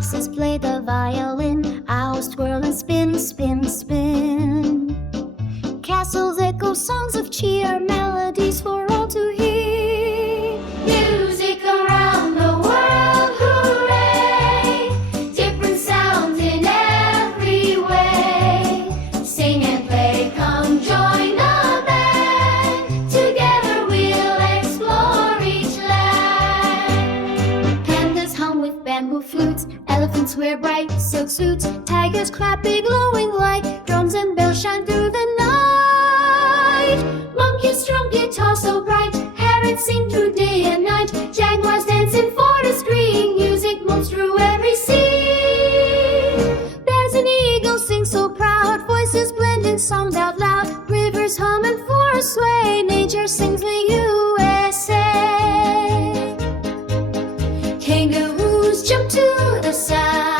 Foxes play the violin, owls twirl and spin, spin, spin. Castles echo songs of cheer, melodies for all to hear. Music around the world, hooray! Different sounds in every way. Sing and play, come join the band. Together we'll explore each land. Pandas hum with bamboo flutes, elephants wear bright silk suits, tigers clap big glowing light, drums and bells shine through the night. Monkeys strum guitars so bright, parrots sing through day and night, jaguars dance in forest green, music moves through every scene. Bears and eagles sing so proud, voices blending songs out loud, rivers hum and forests sway, nature sings the USA. Kangaroos jump to the side,